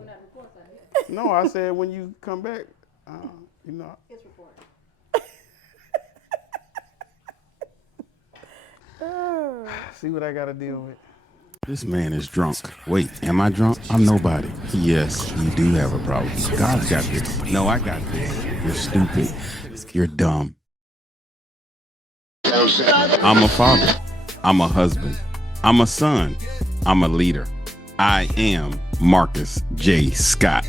looking at reports out here. No, I said when you come back, you know. It's recording. See what I got to deal with. This man is drunk. Wait, am I drunk? I'm nobody. Yes, you do have a problem. God's got this. No, I got this. You're stupid. You're dumb. I'm a father. I'm a husband. I'm a son. I'm a leader. I am Marcus J. Scott.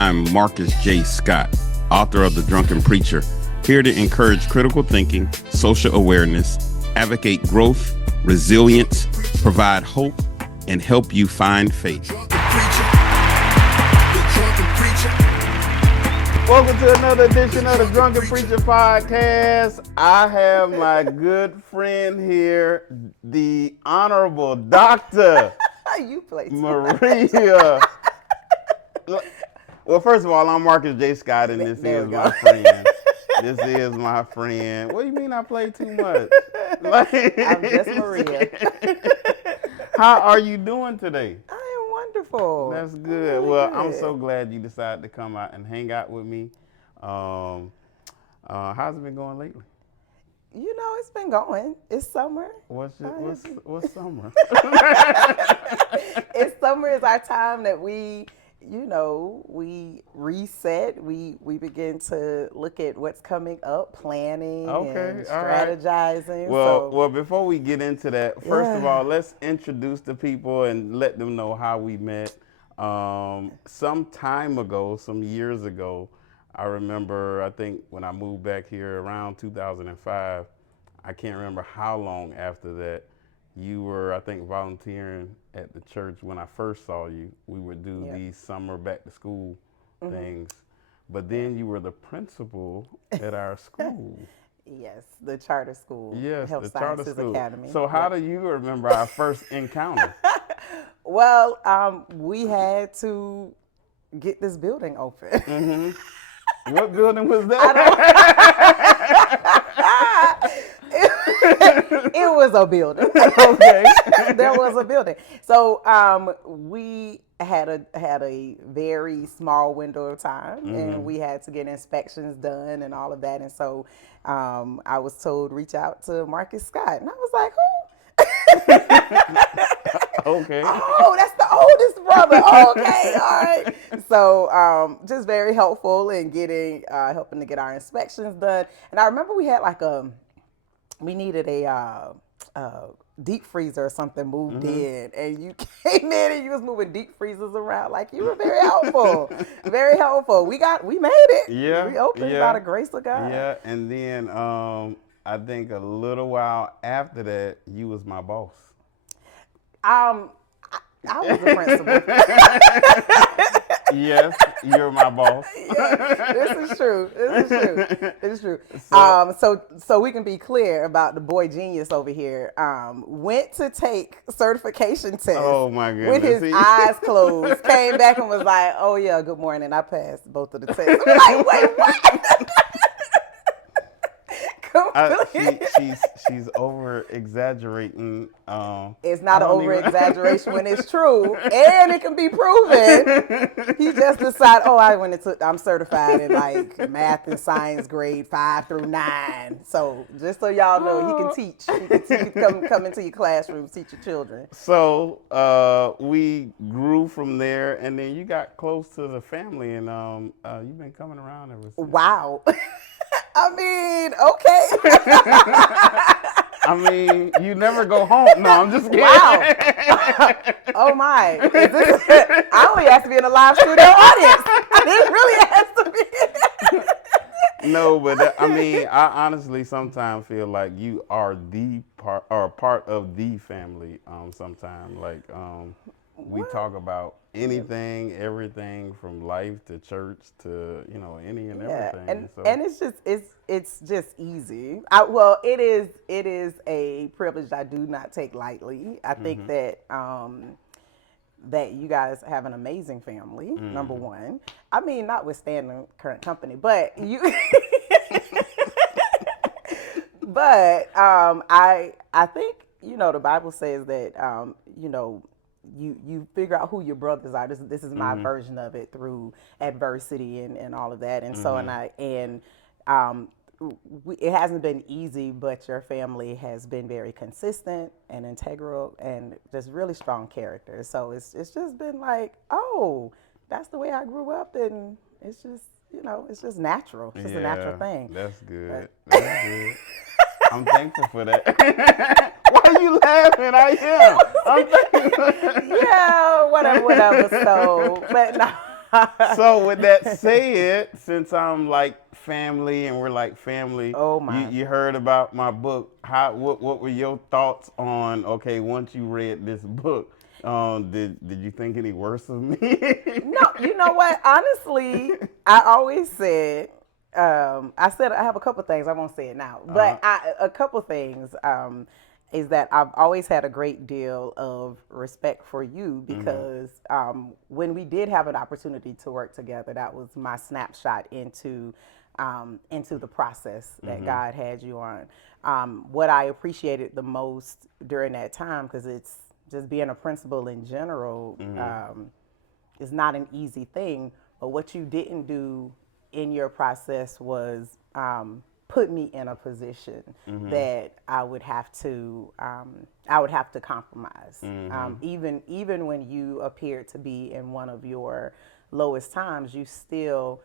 I'm Marcus J. Scott, author of The Drunken Preacher, here to encourage critical thinking, social awareness, advocate growth, resilience, provide hope, and help you find faith. Welcome to another edition of the Drunken Preacher podcast. I have my good friend here, the Honorable Dr. You play too Maria. Well, first of all, I'm Marcus J. Scott, and this There is we go. my friend. This is my friend. What do you mean I play too much? I'm just Maria. How are you doing today? I am wonderful. That's good. Really Well, good. I'm so glad you decided to come out and hang out with me. How's it been going lately? You know, it's been going. It's summer. What's summer? It's summer is our time that we reset. We begin to look at what's coming up, planning and strategizing. Well, before we get into that, first of Yeah. all, let's introduce the people and let them know how we met. Some time ago, some years ago, I remember, I think when I moved back here around 2005, I can't remember how long after that, you were, I think, volunteering at the church when I first saw you. We would do these summer back to school things. But then you were the principal at our school. Yes, the charter school. Yes, Health the charter Sciences school. Academy. So how do you remember our first encounter? Well, we had to get this building open. What building was that? It was a building. Okay. There was a building. So we had a very small window of time, and we had to get inspections done and all of that. And so I was told reach out to Marcus Scott, and I was like, who? Okay. Oh, that's the oldest brother. Okay, all right. So just very helpful in helping to get our inspections done. And I remember we had we needed a deep freezer or something moved in, and you came in and you was moving deep freezers around. Like, you were very helpful. Very helpful. We made it. Yeah. We opened by the grace of God. Yeah, and then I think a little while after that, you was my boss. I was the principal. Yes, you're my boss. This is true. So we can be clear about the boy genius over here. Went to take certification tests. Oh my goodness. With his eyes closed, came back and was like, "Oh yeah, good morning. I passed both of the tests." I'm like, wait, what? She's over exaggerating. It's not an over exaggeration when it's true, and it can be proven. He just decided, I'm certified in like math and science grade 5 through 9. So just so y'all know, he can teach. He can come into your classrooms, teach your children. So we grew from there, and then you got close to the family, and you've been coming around ever since. Wow. I mean, okay. I mean, you never go home. No, I'm just kidding. Wow. Oh my. I only asked to be in a live studio audience. I didn't really ask to be. No, but I mean, I honestly sometimes feel like you are part of the family. Sometimes, we talk about anything, everything from life to church to any and everything. And it's just easy. It is a privilege I do not take lightly. I think that that you guys have an amazing family. Number one, I mean, notwithstanding current company, but you. But I think the Bible says that you figure out who your brothers are. This is my version of it through adversity and all of that. And so um, it hasn't been easy, but your family has been very consistent and integral and just really strong characters. So it's just been like, oh, that's the way I grew up, and it's just it's just natural. It's just a natural thing. That's good. That's good. I'm thankful for that. Why are you laughing? I am. I'm thankful. Yeah, whatever. So, but no. So with that said, since I'm like family and we're like family, Oh my. you heard about my book. What were your thoughts on? Okay, once you read this book, did you think any worse of me? No, you know what? Honestly, I always said. I said I have a couple things. I won't say it now, but a couple things is that I've always had a great deal of respect for you because when we did have an opportunity to work together, that was my snapshot into the process that God had you on. What I appreciated the most during that time, because it's just being a principal in general, is not an easy thing. But what you didn't do in your process was put me in a position that I would have to compromise. Even when you appeared to be in one of your lowest times, you still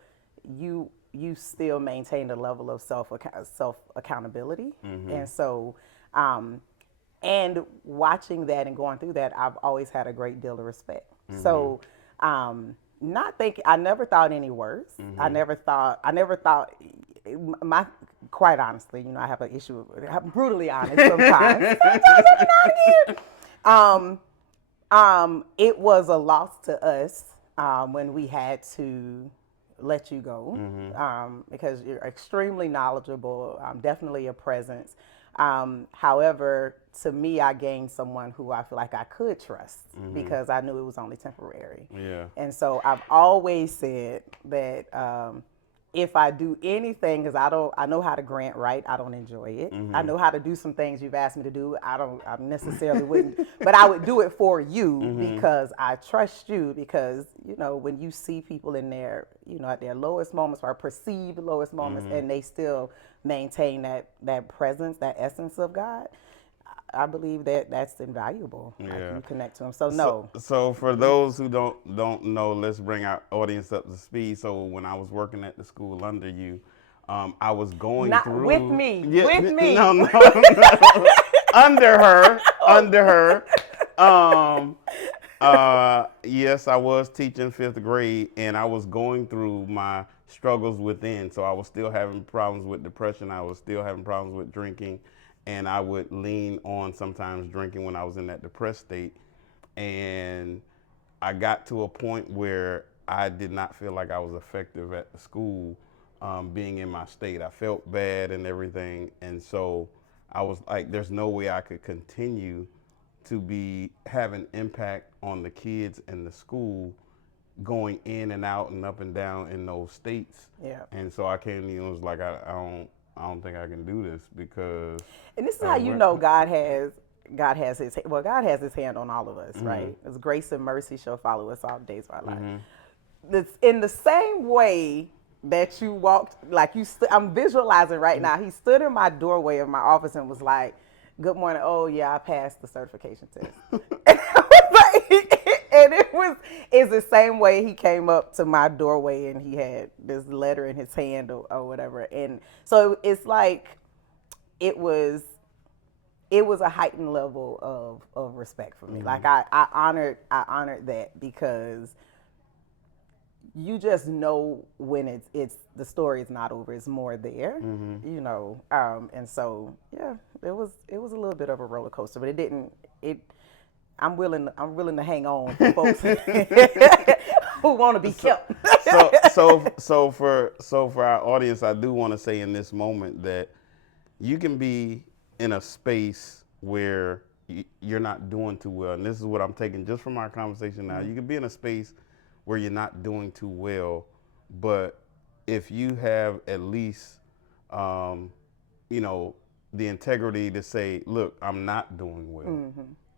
maintained a level of self accountability, and so. And watching that and going through that, I've always had a great deal of respect. So, I never thought any worse. I never thought, quite honestly, I have an issue with it. I'm brutally honest sometimes. It was a loss to us when we had to let you go because you're extremely knowledgeable, definitely a presence. However, to me, I gained someone who I feel like I could trust because I knew it was only temporary. Yeah. And so I've always said that if I do anything, because I know how to grant right, I don't enjoy it. I know how to do some things you've asked me to do. I necessarily wouldn't, but I would do it for you because I trust you. Because when you see people in their at their lowest moments or perceived lowest moments, and they still maintain that presence, that essence of God, I believe that's invaluable. Yeah. Like you connect to Him. So no. So for those who don't know, let's bring our audience up to speed. So when I was working at the school under you, I was going Not through with me. Yeah, With me. No. Under her. Yes, I was teaching 5th grade, and I was going through my struggles within. So I was still having problems with depression. I was still having problems with drinking. And I would lean on sometimes drinking when I was in that depressed state. And I got to a point where I did not feel like I was effective at the school being in my state. I felt bad and everything. And so I was like, there's no way I could continue to have an impact on the kids in the school going in and out and up and down in those states. Yeah. And so I came to you and was like, I don't think I can do this because. And this is how you know God has his hand on all of us, right? His grace and mercy shall follow us all the days of our life. It's in the same way that you walked, like I'm visualizing right now. He stood in my doorway of my office and was like, "Good morning. Oh yeah, I passed the certification test." And it's the same way he came up to my doorway and he had this letter in his hand or whatever. And so it's like it was a heightened level of respect for me. Like I honored that because you just know when it's the story is not over, it's more there, and so yeah, it was a little bit of a roller coaster, but I'm willing to hang on for folks who want to be kept. So for our audience, I do want to say in this moment that you can be in a space where you're not doing too well. And this is what I'm taking just from our conversation now. You can be in a space where you're not doing too well, but if you have at least, you know, the integrity to say, look, I'm not doing well.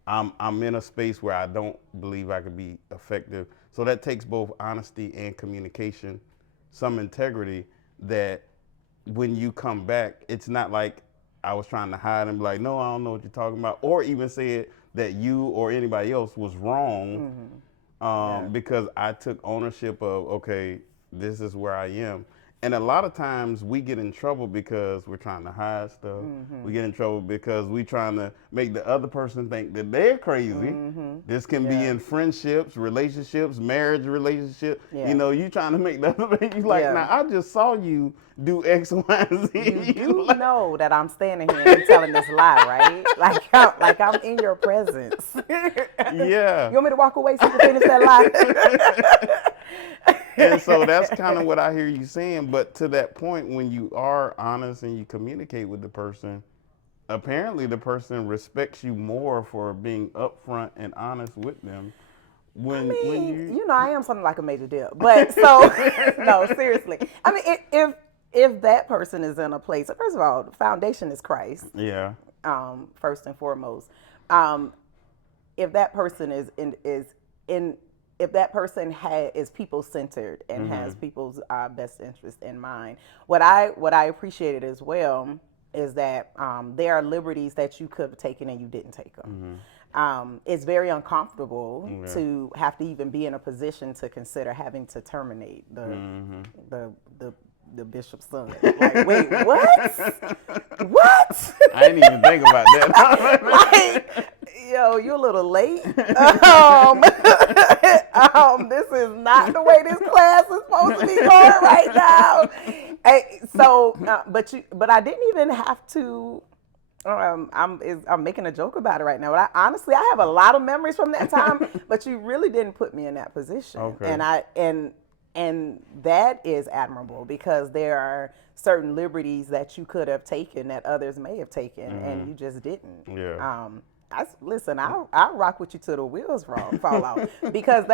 I'm in a space where I don't believe I could be effective. So that takes both honesty and communication, some integrity that when you come back, it's not like I was trying to hide and be like, no, I don't know what you're talking about, or even say that you or anybody else was wrong, because I took ownership of, okay, this is where I am. And a lot of times we get in trouble because we're trying to hide stuff. We get in trouble because we're trying to make the other person think that they're crazy. This can be in friendships, relationships, marriage relationships. You know, you trying to make the other person, you like, now I just saw you do X, Y, and Z. You know that I'm standing here and telling this lie, right? Like I'm in your presence. Yeah. You want me to walk away so you can finish that lie? And so that's kind of what I hear you saying. But to that point, when you are honest and you communicate with the person, apparently the person respects you more for being upfront and honest with them. When you know, I am something like a major deal. But so, no, seriously. I mean, if that person is in a place, first of all, the foundation is Christ. Yeah. First and foremost. If that person is if that person is people centered and has people's best interest in mind, what I appreciated as well is that there are liberties that you could have taken and you didn't take them. It's very uncomfortable to have to even be in a position to consider having to terminate the bishop's son. Like, wait, what? What? I didn't even think about that. Like, yo, you're a little late. This is not the way this class is supposed to be going right now. Hey, so, but I didn't even have to. I'm making a joke about it right now. But honestly, I have a lot of memories from that time. But you really didn't put me in that position, and that is admirable because there are certain liberties that you could have taken that others may have taken, and you just didn't. Yeah. Listen, I'll rock with you till the wheels fall off because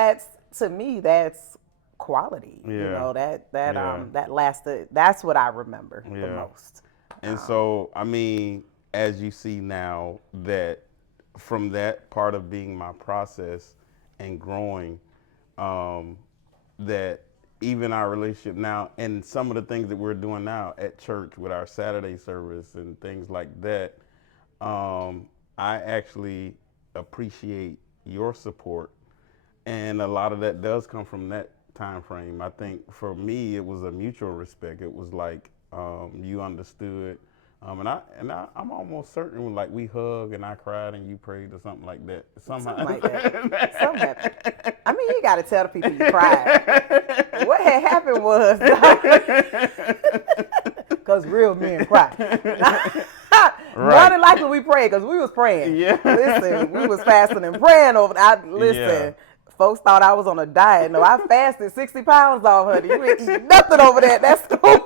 to me that's quality. Yeah. You know, that lasted. That's what I remember the most. And so, I mean, as you see now, that from that part of being my process and growing, that even our relationship now and some of the things that we're doing now at church with our Saturday service and things like that, I actually appreciate your support. And a lot of that does come from that time frame. I think for me, it was a mutual respect. It was like you understood. And I'm almost certain, like, we hugged and I cried and you prayed or something like that. Something like that. Something happened. I mean, you got to tell the people you cried. What had happened was, because real men cry. More than likely we prayed because we was praying. Yeah. Listen, we was fasting and praying over. Folks thought I was on a diet. No, I fasted 60 pounds off, honey. You ain't eat nothing over there at that school.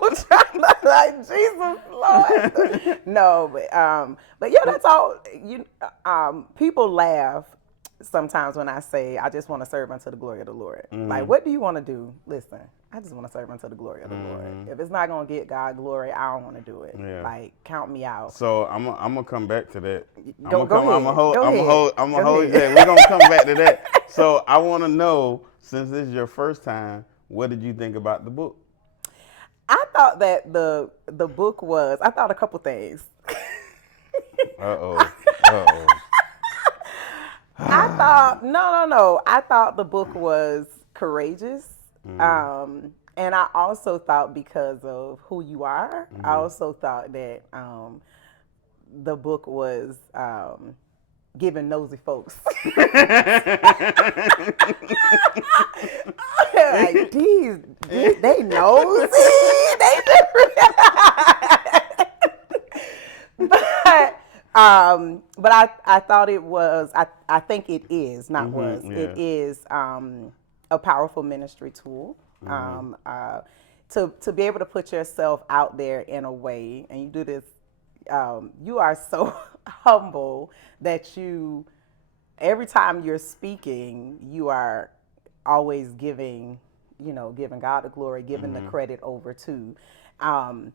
Like, Jesus, Lord. No, but yeah, that's all. People laugh sometimes when I say, I just want to serve unto the glory of the Lord. Like, what do you want to do? Listen, I just want to serve unto the glory of the Lord. If it's not going to get God glory, I don't want to do it. Yeah. Like, count me out. So I'm gonna come back to that. Go ahead. I'm gonna hold that. We're gonna come back to that. So I want to know, since this is your first time, what did you think about the book? I thought that the book was. I thought a couple things. I thought no. I thought the book was courageous. And I also thought because of who you are, I also thought that the book was giving nosy folks. Like, these they nosy. But I thought it was. I think it is not was. Yeah. It is a powerful ministry tool. To be able to put yourself out there in a way, and you do this You are so humble that you, every time you're speaking, you are always giving, giving God the glory, giving the credit over to. Um,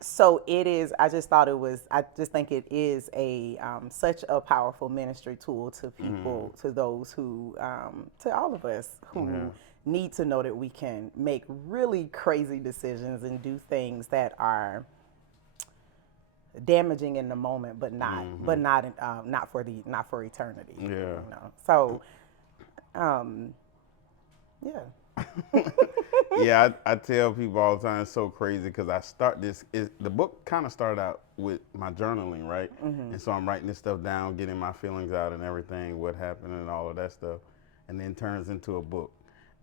so it is. I just thought it was. I just think it is a such a powerful ministry tool to people, to those who, to all of us who need to know that we can make really crazy decisions and do things that are damaging in the moment, but not for eternity. Yeah. So, yeah. Yeah, I tell people all the time it's so crazy because I start the book kind of started out with my journaling, right? And so I'm writing this stuff down, getting my feelings out and everything, what happened and all of that stuff, and then turns into a book.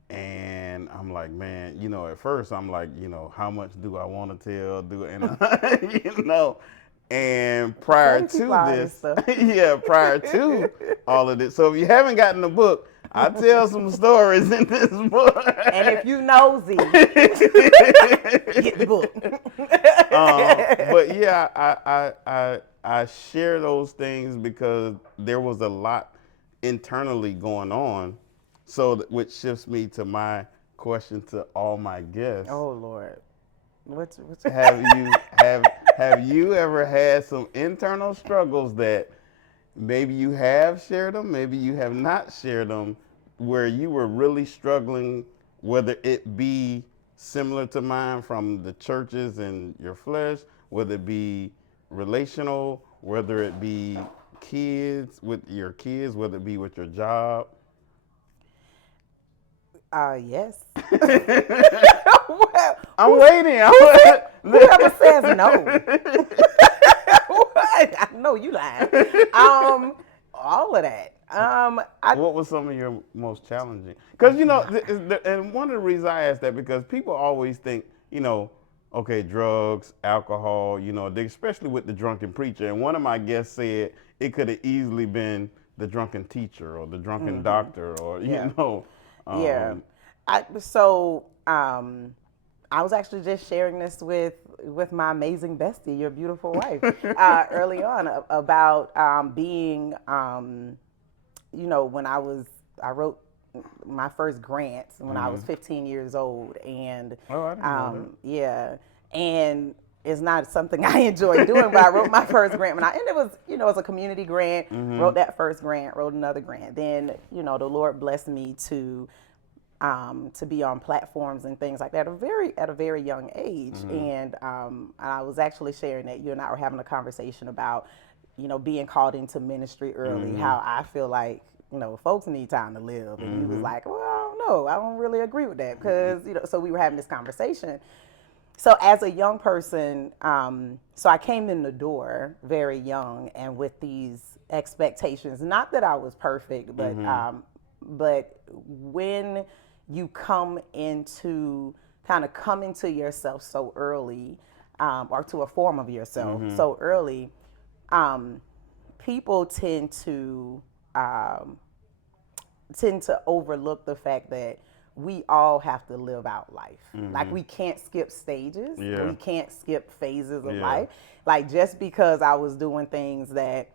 And I'm like, man, at first I'm like, how much do I want to tell? And prior Tell people to all this this, stuff. yeah, prior to all of this. So if you haven't gotten the book, I tell some stories in this book. And if you nosy, get the book. But yeah, I share those things because there was a lot internally going on. So which shifts me to my question to all my guests. Oh Lord, what's Have you ever had some internal struggles that maybe you have shared them, maybe you have not shared them, where you were really struggling, whether it be similar to mine from the churches and your flesh, whether it be relational, whether it be your kids, whether it be with your job? Yes. I'm waiting. Whoever says no. I know you lying. All of that. What was some of your most challenging? Because and one of the reasons I ask that because people always think, okay, drugs, alcohol, especially with the drunken preacher. And one of my guests said it could have easily been the drunken teacher or the drunken doctor or Yeah. Um, I was actually just sharing this with my amazing bestie, your beautiful wife, early on about being, when I wrote my first grant when I was 15 years old, and Oh, I didn't know yeah, and it's not something I enjoy doing, but I wrote my first grant and it was, it was a community grant. Wrote that first grant, wrote another grant. Then, the Lord blessed me to be on platforms and things like that at a very young age. And I was actually sharing that you and I were having a conversation about, being called into ministry early, how I feel like, folks need time to live. And you was like, well, I don't know. I don't really agree with that because, so we were having this conversation. So as a young person, so I came in the door very young and with these expectations, not that I was perfect, but when you come into yourself so early, or to a form of yourself so early, people tend to overlook the fact that we all have to live out life. Like we can't skip stages. Yeah. We can't skip phases of life. Like just because I was doing things that,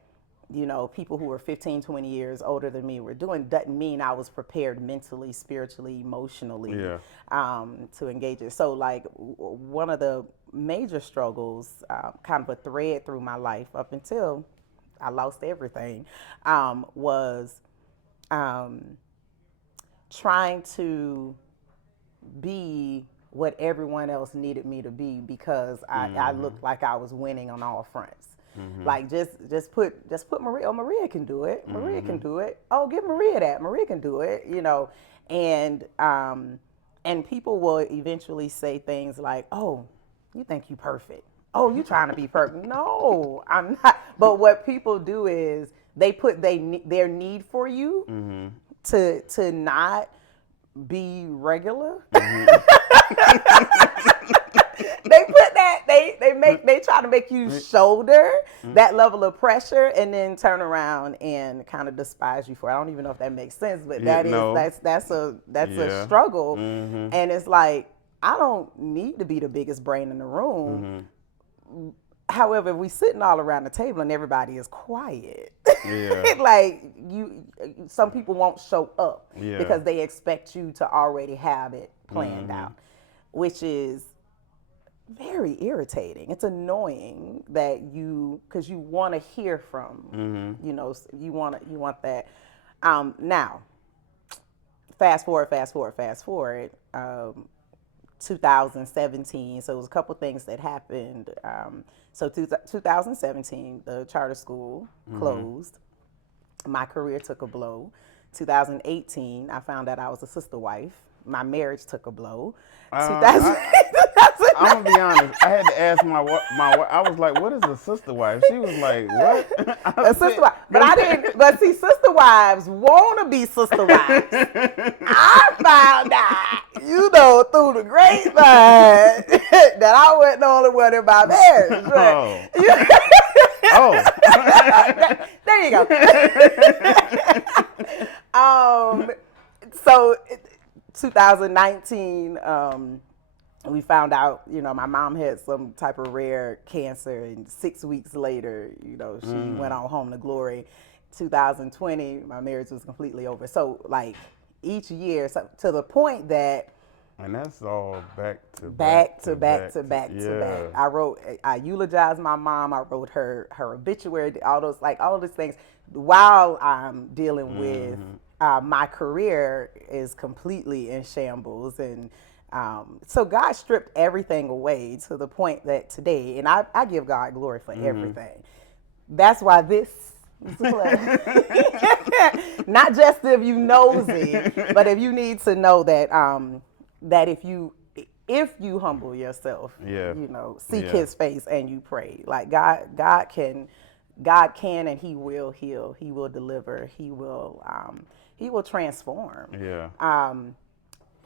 people who were 15, 20 years older than me were doing doesn't mean I was prepared mentally, spiritually, emotionally to engage it. So like one of the major struggles, kind of a thread through my life up until I lost everything, was trying to be what everyone else needed me to be because I looked like I was winning on all fronts. Like just put Maria. Oh, Maria can do it. Maria can do it. Oh, give Maria that. Maria can do it. And people will eventually say things like, "Oh, you think you perfect? Oh, you trying to be perfect?" No, I'm not. But what people do is they put their need for you to not be regular. They put that they try to make you shoulder that level of pressure and then turn around and kind of despise you for it. I don't even know if that makes sense, but that's a struggle. And it's like I don't need to be the biggest brain in the room. However, we sitting all around the table and everybody is quiet. Yeah. Like some people won't show up Yeah. because they expect you to already have it planned out, which is very irritating. It's annoying that because you want to hear from, you want that. Now, fast forward. 2017. So it was a couple things that happened. So 2017, the charter school closed. My career took a blow. 2018, I found out I was a sister wife. My marriage took a blow. 2000, I'm gonna be honest. I had to ask my I was like, "What is a sister wife?" She was like, "What?" A sister wife, but I didn't. But see, sister wives want to be sister wives. I found out, through the grapevine, that I wasn't the only one in my marriage. Right? Oh. There you go. So 2019, we found out, my mom had some type of rare cancer, and 6 weeks later, she went on home to glory. 2020, my marriage was completely over. So like each year, to the point that. And that's all back to back. I eulogized my mom. I wrote her obituary, all those things, while I'm dealing with my career is completely in shambles. And so God stripped everything away to the point that today, and I give God glory for everything. That's why this is a play. Not just if you nosy, but if you need to know that that if you humble yourself, seek His face and you pray, like God can and He will heal, He will deliver, He will transform. Yeah.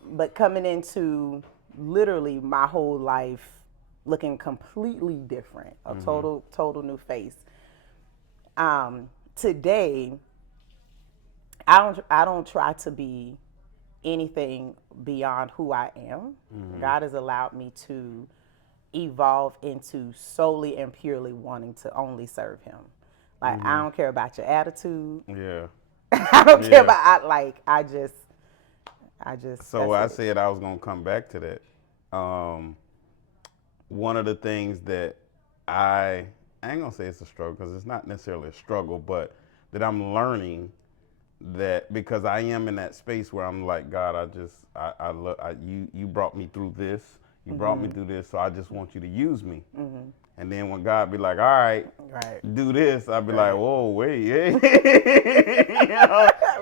But coming into literally my whole life looking completely different, a total new face. Today, I don't try to be anything beyond who I am. God has allowed me to evolve into solely and purely wanting to only serve Him. Like I don't care about your attitude. Yeah. I don't care about I just. So I said I was gonna come back to that. One of the things that I ain't gonna say it's a struggle because it's not necessarily a struggle, but that I'm learning. That because I am in that space where I'm like, God, you brought me through this, brought me through this, so I just want you to use me. And then when God be like, all right, do this, I'd be like, whoa, wait,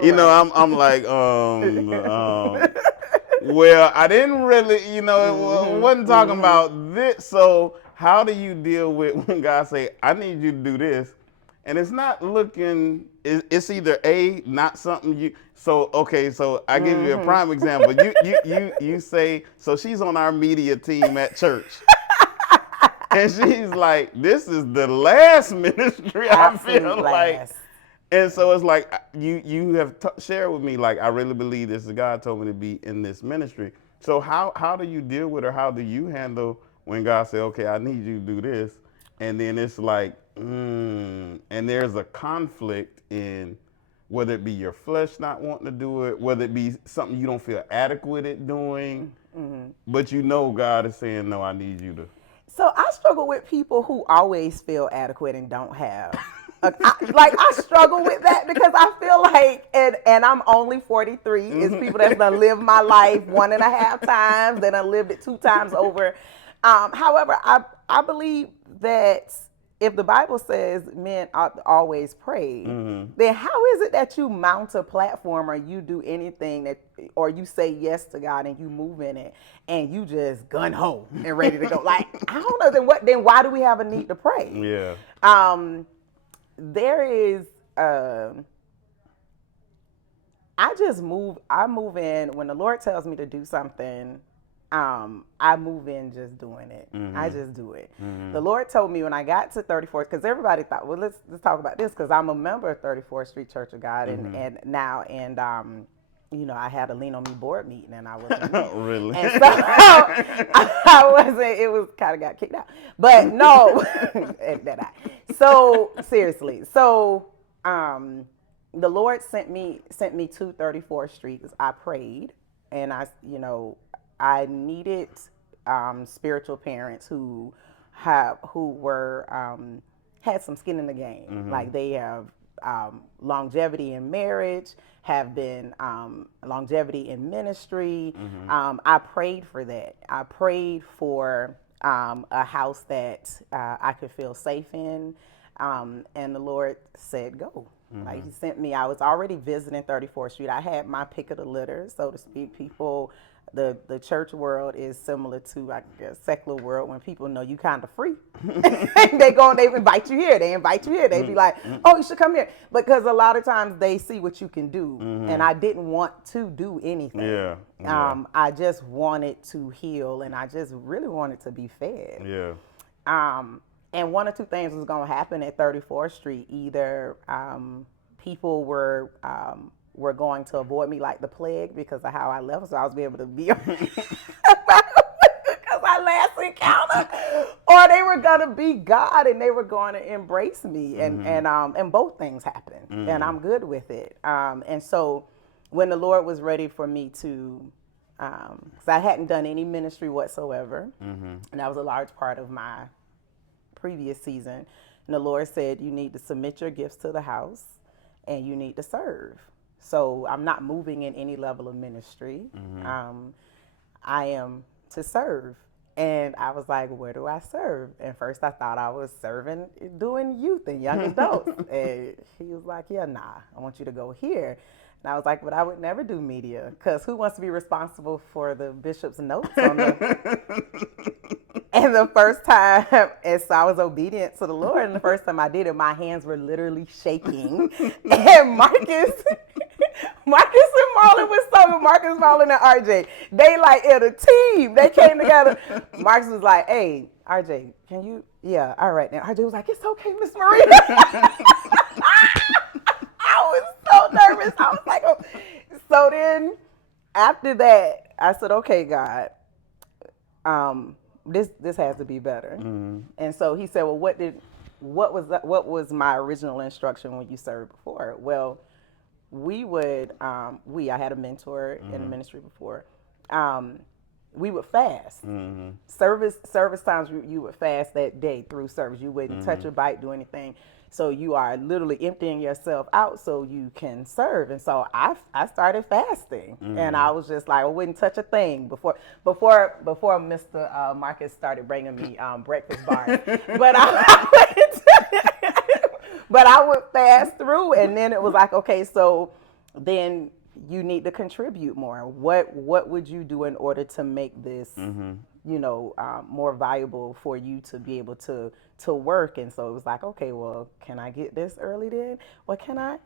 I'm like, well, I didn't really, it wasn't talking about this. So how do you deal with when God say, I need you to do this? And it's not looking, it's either not something you, so I give you a prime example. You say, so she's on our media team at church. And she's like, this is the last ministry I feel like. And so it's like, you have shared with me, like, I really believe this is God told me to be in this ministry. So how do you deal with, or how do you handle when God say, okay, I need you to do this? And then it's like, and there's a conflict in whether it be your flesh not wanting to do it, whether it be something you don't feel adequate at doing, but God is saying, no, I need you to. So I struggle with people who always feel adequate and don't have. I struggle with that because I feel like, and I'm only 43, is people that's done lived my life 1.5 times, then I lived it 2 times over. However, I believe that if the Bible says men ought to always pray, then how is it that you mount a platform or you do anything or you say yes to God and you move in it and you just gun ho and ready to go? Like, I don't know, then why do we have a need to pray? Yeah. There is, I move in when the Lord tells me to do something. I move in just doing it. I just do it. The Lord told me when I got to 34th, because everybody thought, well, let's talk about this, because I'm a member of 34th Street Church of God, and I had a Lean On Me board meeting and I wasn't there. Really? And so I wasn't, it was kind of got kicked out. But no, so seriously, the Lord sent me to 34th Street. I prayed and I needed spiritual parents who were had some skin in the game. Like they have longevity in marriage, have been longevity in ministry. I prayed for that. I prayed for a house that I could feel safe in, and the Lord said, "Go." Like He sent me. I was already visiting 34th Street. I had my pick of the litter, so to speak. People, the church world is similar to, I guess, secular world when people know you kind of free. They invite you here. They invite you here. They be like, "Oh, you should come here," because a lot of times they see what you can do, and I didn't want to do anything. Yeah. I just wanted to heal, and I just really wanted to be fed. Yeah. And one or two things was going to happen at 34th Street. Either people were going to avoid me like the plague because of how I left, so I was be able to be because I last encounter, or they were going to be God and they were going to embrace me, and both things happened, and I'm good with it. And so when the Lord was ready for me to, because I hadn't done any ministry whatsoever, and that was a large part of my previous season, and the Lord said, you need to submit your gifts to the house and you need to serve. So I'm not moving in any level of ministry. I am to serve. And I was like, where do I serve? And first I thought I was doing youth and young adults. And he was like, yeah, nah, I want you to go here. And I was like, but I would never do media, because who wants to be responsible for the bishop's notes on And the first time, and so I was obedient to the Lord, and the first time I did it, my hands were literally shaking. And Marcus and Marlon was so good. Marcus, Marlon, and RJ, they like in a team. They came together. Marcus was like, hey, RJ, can you, yeah, all right. Now RJ was like, it's okay, Miss Maria. I was so nervous. I was like, oh. So then after that, I said, okay, God, this has to be better. And so he said, well, what was my original instruction when you served before? Well, I had a mentor in the ministry before. We would fast. Service times you would fast that day through service. You wouldn't touch a bite, do anything. So you are literally emptying yourself out so you can serve. And so I started fasting, and I was just like, I wouldn't touch a thing before Mr. Marcus started bringing me breakfast bars. But I would fast through, and then it was like, okay, so then you need to contribute more. What would you do in order to make this, more valuable for you to be able to work? And so it was like, okay, well, can I get this early then? What can I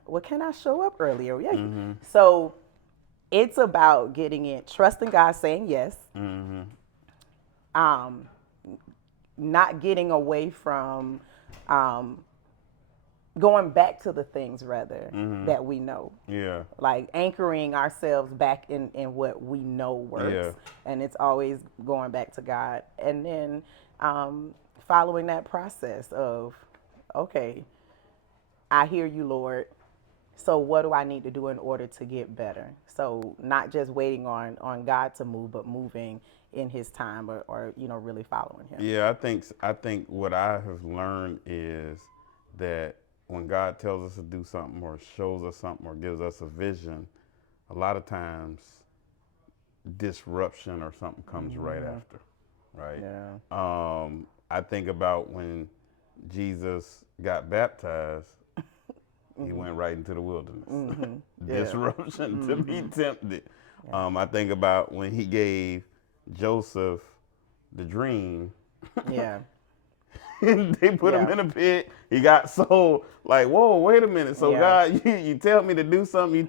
show up earlier? Yeah. So it's about getting it, trusting God, saying yes. Not getting away from, going back to the things rather that we know. Yeah. Like anchoring ourselves back in what we know works. Yeah. And it's always going back to God. And then following that process of, okay, I hear you, Lord. So what do I need to do in order to get better? So not just waiting on God to move, but moving in his time or really following him. Yeah, I think what I have learned is that when God tells us to do something or shows us something or gives us a vision, a lot of times disruption or something comes right after, right? Yeah. I think about when Jesus got baptized, he went right into the wilderness. Disruption to be tempted. I think about when he gave Joseph the dream. Yeah. They put him in a pit. He got so like, whoa, wait a minute. So God, you tell me to do something,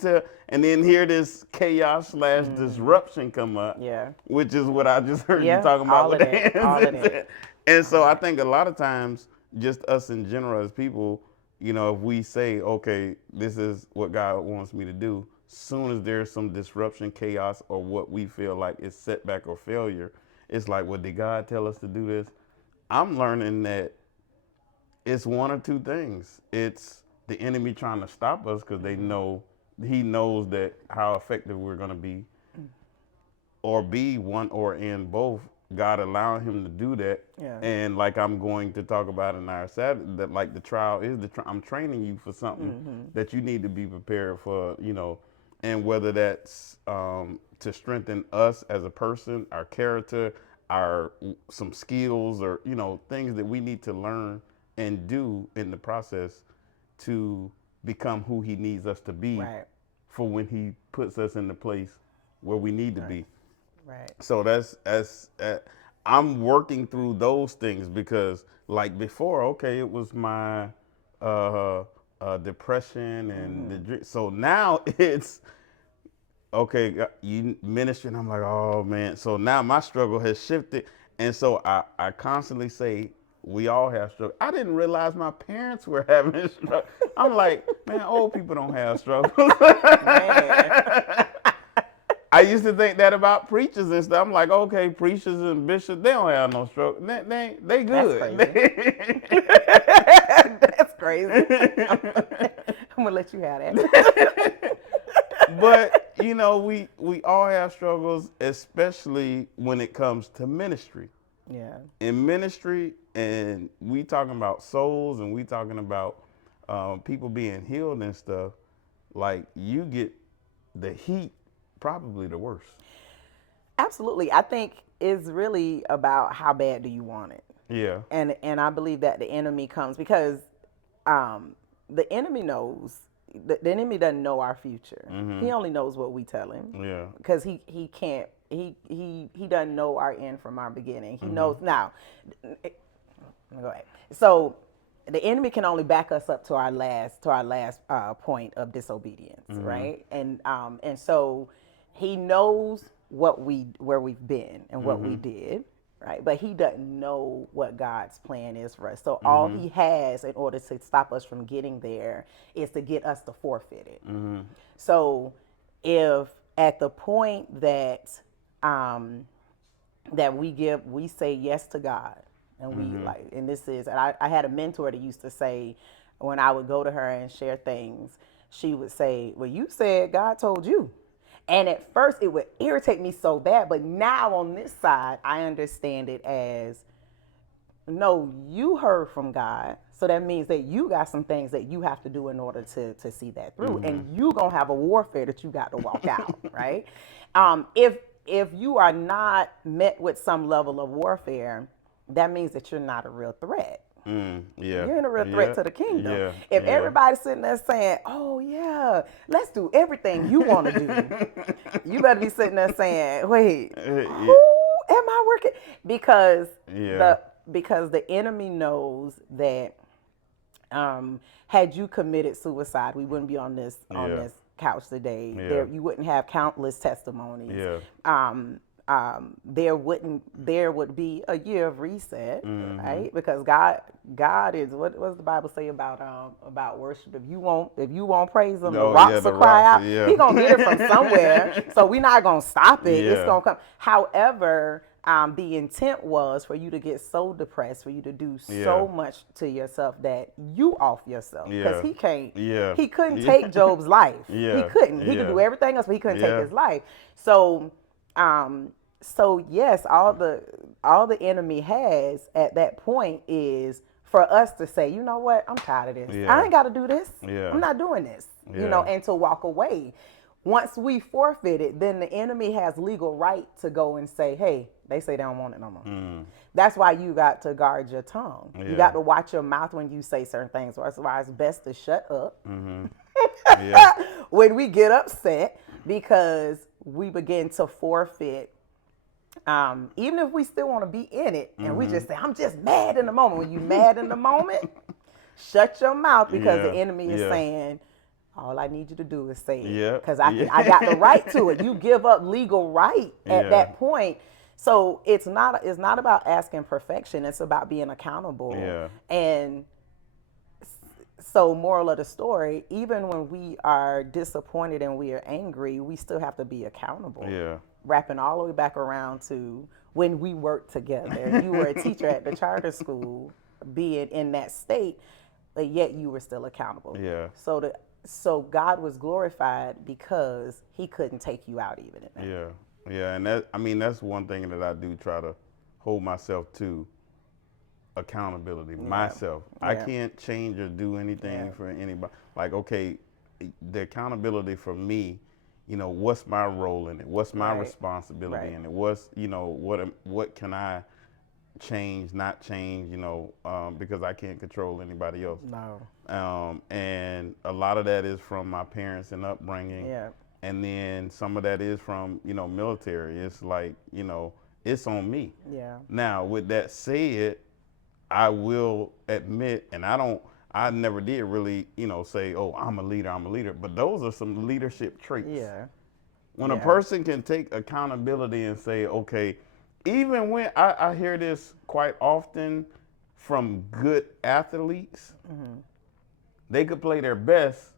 and then here this chaos / disruption come up. Yeah. Which is what I just heard you talking about with the hands. All of it. And so I think a lot of times, just us in general as people, if we say, okay, this is what God wants me to do, soon as there's some disruption, chaos, or what we feel like is setback or failure, it's like, well, did God tell us to do this? I'm learning that it's one or two things. It's the enemy trying to stop us because they know he knows that how effective we're going to be, or B, one or in both. God allowing him to do that, Yeah. and like I'm going to talk about in our Saturday, that like the trial is I'm training you for something that you need to be prepared for, and whether that's to strengthen us as a person, our character, our some skills, or things that we need to learn and do in the process to become who he needs us to be, Right. for when he puts us in the place where we need to Right. be. Right. So that's I'm working through those things, because like before, okay, it was my depression and the drink. So now it's okay, you ministry, and I'm like, oh man. So now my struggle has shifted, and so I constantly say we all have struggle. I didn't realize my parents were having struggle. I'm like, man, old people don't have struggles. Man. I used to think that about preachers and stuff. I'm like, okay, preachers and bishops, they don't have no struggle. They good. That's crazy. I'm gonna let you have that. But we all have struggles, especially when it comes to ministry. Yeah. In ministry, and we talking about souls, and we talking about people being healed and stuff. Like, you get the heat, probably the worst. Absolutely. I think it's really about how bad do you want it. Yeah. And I believe that the enemy comes because the enemy knows. The enemy doesn't know our future. He only knows what we tell him. Yeah. Because he can't he doesn't know our end from our beginning. He knows now. Go ahead. So the enemy can only back us up to our last point of disobedience, right? And so he knows where we've been and what we did, right? But he doesn't know what God's plan is for us. So all he has in order to stop us from getting there is to get us to forfeit it. So if at the point that we say yes to God, and I had a mentor that used to say, when I would go to her and share things, she would say, well, you said God told you. And at first it would irritate me so bad, but now on this side, I understand it as, no, you heard from God. So that means that you got some things that you have to do in order to see that through. And you going to have a warfare that you got to walk out, right? If you are not met with some level of warfare, that means that you're not a real threat. Yeah. You're in a real threat to the kingdom. Yeah. If everybody's sitting there saying, oh, yeah, let's do everything you want to do, you better be sitting there saying, wait, who am I working? Because the enemy knows that had you committed suicide, we wouldn't be on this couch today. Yeah. You wouldn't have countless testimonies. Yeah. There would be a year of reset, right? Because God is what does the Bible say about worship? If you won't praise Him, the rocks will cry out. Yeah. He gonna get it from somewhere, so we're not gonna stop it. Yeah. It's gonna come. However, the intent was for you to get so depressed, for you to do so much to yourself that you off yourself, because he can't. Yeah. He couldn't take Job's life. Yeah. He couldn't. He could do everything else, but he couldn't take his life. So yes, all the enemy has at that point is for us to say, you know what, I'm tired of this. Yeah. I ain't got to do this. Yeah. I'm not doing this. Yeah. And to walk away. Once we forfeit it, then the enemy has legal right to go and say, hey, they say they don't want it no more. That's why you got to guard your tongue. Yeah. You got to watch your mouth when you say certain things. That's why it's best to shut up when we get upset, because we begin to forfeit. Even if we still want to be in it, and we just say, I'm just mad in the moment. When you mad in the moment, shut your mouth, because the enemy is saying, all I need you to do is say it, because I got the right to it. You give up legal right at that point. So it's not about asking perfection. It's about being accountable. Yeah. And So, moral of the story, even when we are disappointed and we are angry, we still have to be accountable. Yeah. Wrapping all the way back around to when we worked together. You were a teacher at the charter school, being in that state, but yet you were still accountable. Yeah. So God was glorified because he couldn't take you out even in that. Yeah. Yeah. And that, I mean, that's one thing that I do try to hold myself to, accountability, myself. I Yeah. can't change or do anything Yeah. for anybody. Like, okay, the accountability for me, what's my role in it? What's my Right. responsibility Right. in it? What's, what can I change, not change, because I can't control anybody else. No. And a lot of that is from my parents and upbringing. Yeah. And then some of that is from, military. It's like, it's on me. Yeah. Now, with that said, I will admit, and I never did really, say, oh, I'm a leader. But those are some leadership traits. Yeah. When a Yeah. person can take accountability and say, okay, even when I hear this quite often from good athletes, they could play their best,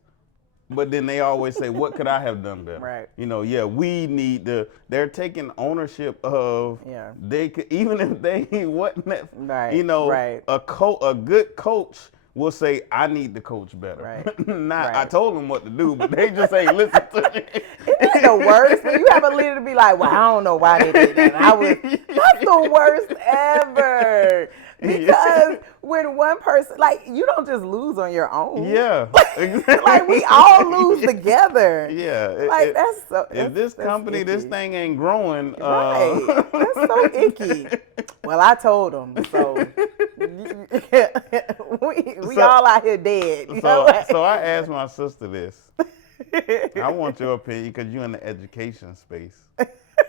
but then they always say, what could I have done better? Right. Yeah, we need they're taking ownership of, Yeah. they could, even if they wasn't, Right. Right. a good coach will say, I need to coach better. Right. Not, I Right. told them what to do, but they just say, listen to me. Isn't that the worst? When you have a leader to be like, well, I don't know why they did that. That's the worst ever. Because when one person, like, you don't just lose on your own. Yeah. Like, we all lose together. Yeah. Like, that's so. If this company, this icky. thing ain't growing. Right. That's so icky. Well, I told them. So we all out here dead. You know what? So I asked my sister this. I want your opinion because you're in the education space.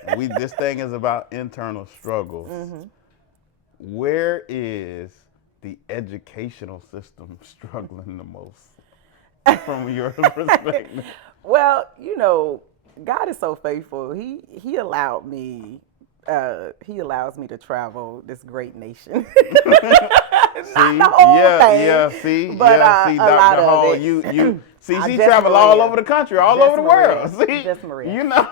And this thing is about internal struggles. Where is the educational system struggling the most from your perspective? Well, God is so faithful. He allowed me. He allows me to travel this great nation. Not the whole thing. Yeah, see, but see, a lot Dr. of Hall, it. you see, she Just traveled all Maria. over the country, all Just over the world. Maria. See, Just Maria. you know.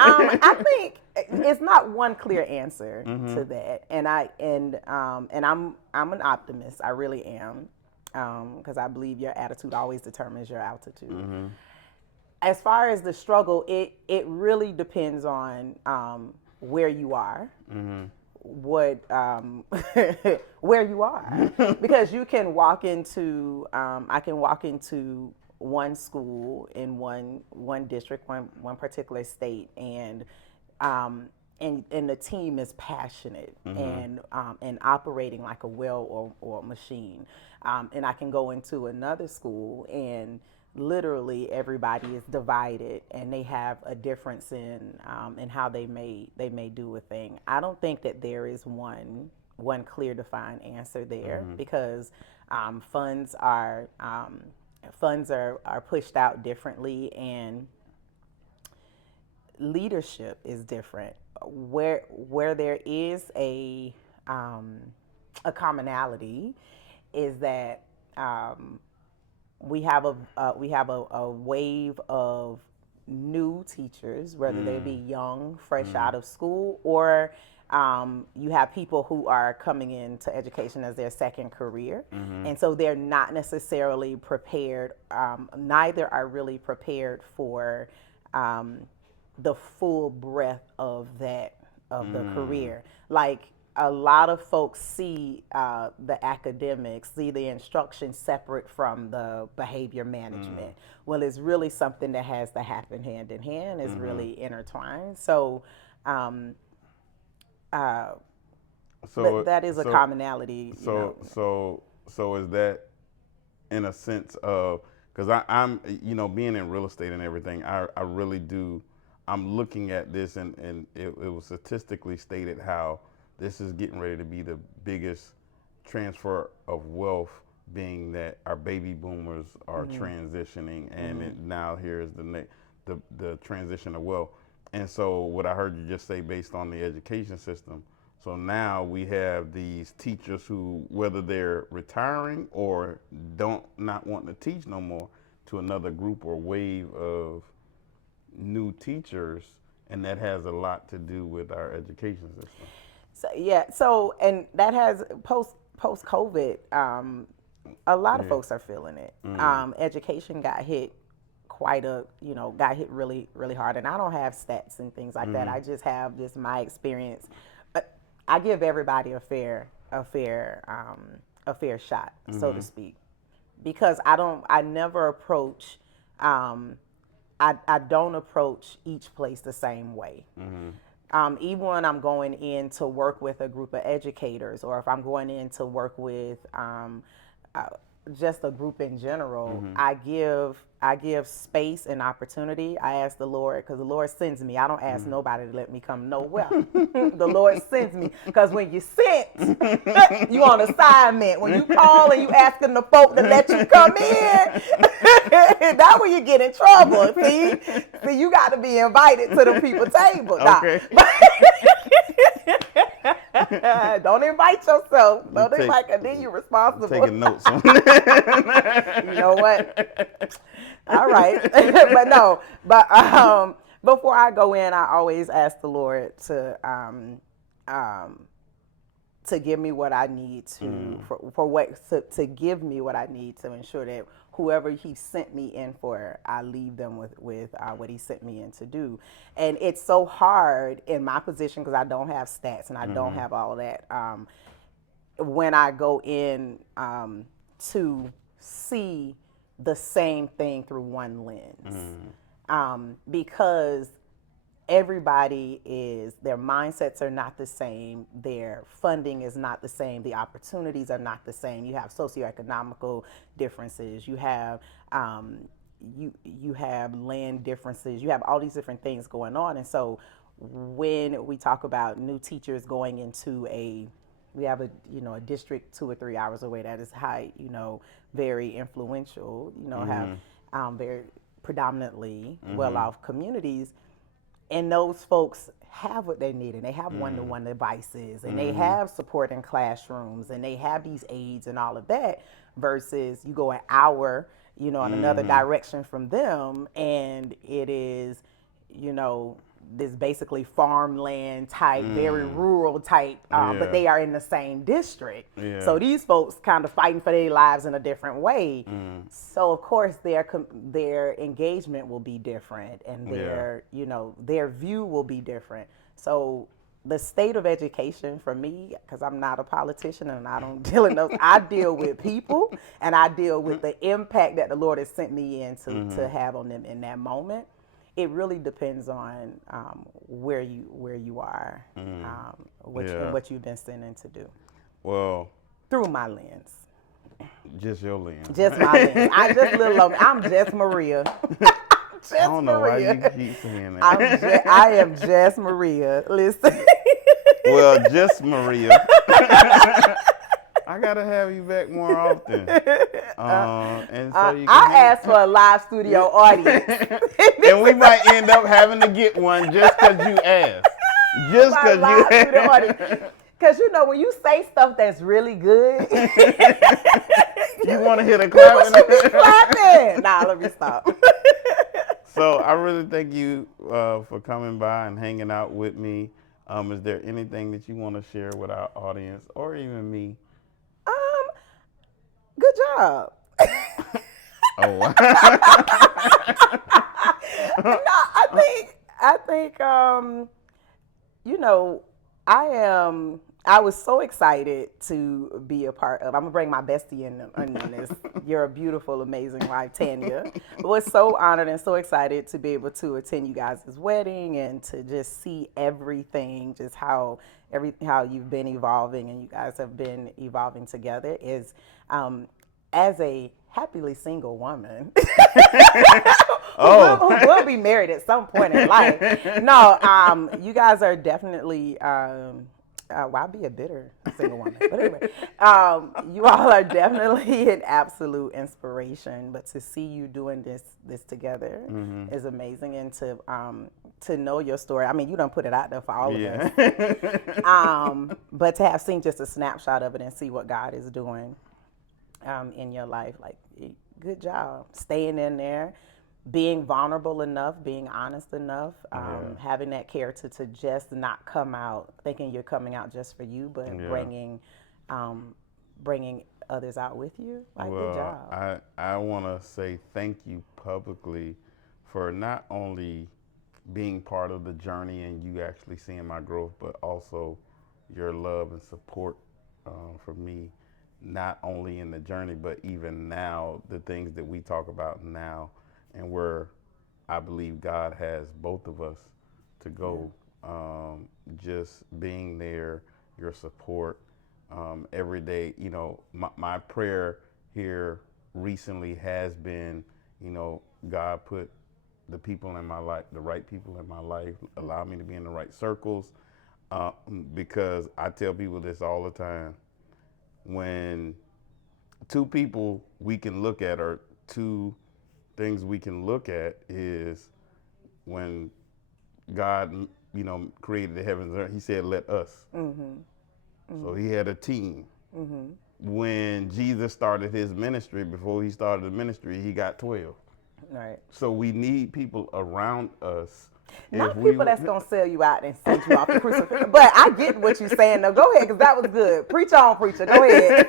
I think it's not one clear answer to that, and I'm an optimist. I really am, because I believe your attitude always determines your altitude. As far as the struggle, it really depends on where you are, what where you are, because you can walk into I can walk into one school in one district, one particular state, and the team is passionate and operating like a well-oiled machine, and I can go into another school and literally everybody is divided and they have a difference in how they may do a thing. I don't think that there is one clear defined answer there, because funds are pushed out differently, and leadership is different. Where there is a commonality is that we have a wave of new teachers, whether they be young, fresh out of school, or you have people who are coming into education as their second career. And so they're not necessarily prepared, neither are really prepared for the full breadth of the career. Like, a lot of folks see the academics, see the instruction separate from the behavior management. Well, it's really something that has to happen hand in hand. It's really intertwined. So, that is a commonality. So is that in a sense of, because I'm being in real estate and everything, I really do. I'm looking at this, and it was statistically stated how this is getting ready to be the biggest transfer of wealth, being that our baby boomers are transitioning, and now here's the transition of wealth. And so what I heard you just say, based on the education system, So now we have these teachers who, whether they're retiring or don't not wanting to teach no more, to another group or wave of new teachers, and that has a lot to do with our education system. So yeah, so and that has post COVID, a lot of folks are feeling it. Education got hit got hit really really hard, and I don't have stats and things like that. I just have just my experience. I give everybody a fair shot, so to speak, because I never approach. I don't approach each place the same way. Even when I'm going in to work with a group of educators, or if I'm going in to work with just a group in general, I give space and opportunity. I ask the Lord, because the Lord sends me. I don't ask nobody to let me come nowhere. The Lord sends me, because when you sent, you on assignment. When you call and you asking the folk to let you come in, that's when you get in trouble. See, you got to be invited to the people's table. Okay. Don't invite yourself. Don't invite, and then you're responsible. Taking notes on that. You know what? All right. But before I go in, I always ask the Lord to give me what I need to give me what I need to ensure that whoever He sent me in for, I leave them with what He sent me in to do. And it's so hard in my position, because I don't have stats and I don't have all of that. When I go in to see the same thing through one lens, because everybody their mindsets are not the same, their funding is not the same, the opportunities are not the same. You have socioeconomical differences, you have you have land differences, you have all these different things going on. And so when we talk about new teachers going into we have a district 2 or 3 hours away that is high, very influential, have very predominantly well-off communities. And those folks have what they need, and they have one-to-one devices, and they have support in classrooms, and they have these aids and all of that, versus you go an hour, in another direction from them, and it is, this basically farmland type, very rural type, but they are in the same district. Yeah. So these folks kind of fighting for their lives in a different way. So of course their engagement will be different, and their view will be different. So the state of education for me, because I'm not a politician and I don't deal in those, I deal with people, and I deal with the impact that the Lord has sent me in to have on them in that moment. It really depends on where you are, what you've been sent in to do. Well, through my lens. Just your lens. Just my lens. I'm just Maria. I don't know why you keep saying that. I am just Maria. Listen. Well, just Maria. I gotta have you back more often. And so you can asked for a live studio audience. And we might end up having to get one just because you asked. Just because you asked. Because when you say stuff that's really good, you want to hear the clapping. People should be clapping. Nah, let me stop. So I really thank you for coming by and hanging out with me. Is there anything that you want to share with our audience, or even me? Good job. Oh, wow. No, I think I was so excited to be a part of. I'm gonna bring my bestie in on this. You're a beautiful, amazing wife, Tanya. I was so honored and so excited to be able to attend you guys' wedding and to just see everything, just how you've been evolving, and you guys have been evolving together. Is as a happily single woman. We'll be married at some point in life. No, you guys are definitely. I'll be a bitter single woman. But anyway, you all are definitely an absolute inspiration. But to see you doing this together is amazing, and to know your story. I mean, you done put it out there for all of us. Yeah. But to have seen just a snapshot of it and see what God is doing in your life, like, good job. Staying in there, being vulnerable enough, being honest enough, having that character to just not come out thinking you're coming out just for you, but bringing others out with you. Like, good job. I want to say thank you publicly for not only being part of the journey and you actually seeing my growth, but also your love and support for me, not only in the journey, but even now, the things that we talk about now and where I believe God has both of us to go. Just being there, your support every day. You know, my prayer here recently has been, you know, God put the people in my life, the right people in my life, allow me to be in the right circles. Because I tell people this all the time. When two people we can look at, or two things we can look at, is when God, you know, created the heavens and earth, he said, let us. So he had a team. When Jesus started his ministry, before he started the ministry, he got 12. Right. So we need people around us. Not people that's going to sell you out and send you off the crucifix. But I get what you're saying, though. Go ahead, because that was good. Preach on, preacher. Go ahead.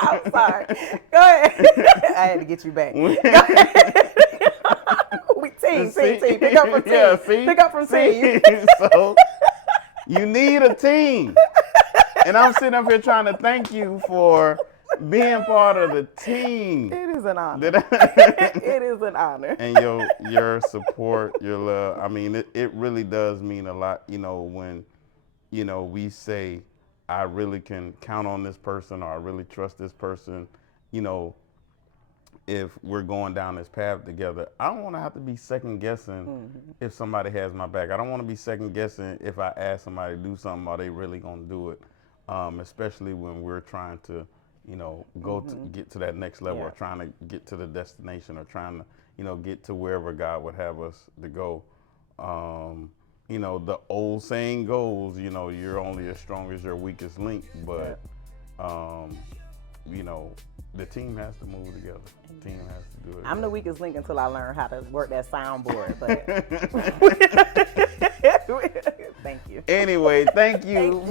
I'm sorry. Go ahead. I had to get you back. We team. Pick up from team. Yeah, see? Pick up from team. So you need a team. And I'm sitting up here trying to thank you for being part of the team. It is an honor. It is an honor. And your support, your love. I mean, it really does mean a lot, you know, when, you know, we say, I really can count on this person, or I really trust this person, you know, if we're going down this path together. I don't want to have to be second guessing if somebody has my back. I don't want to be second guessing if I ask somebody to do something, are they really going to do it? Especially when we're trying to, you know, go to get to that next level, or trying to get to the destination, or trying to, you know, get to wherever God would have us to go. You know, the old saying goes, you know, you're only as strong as your weakest link, but, you know, the team has to move together. The team has to do it. I'm the weakest link until I learn how to work that soundboard, but thank you. Anyway, thank you.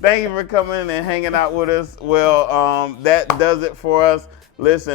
Thank you for coming and hanging out with us. Well, that does it for us. Listen,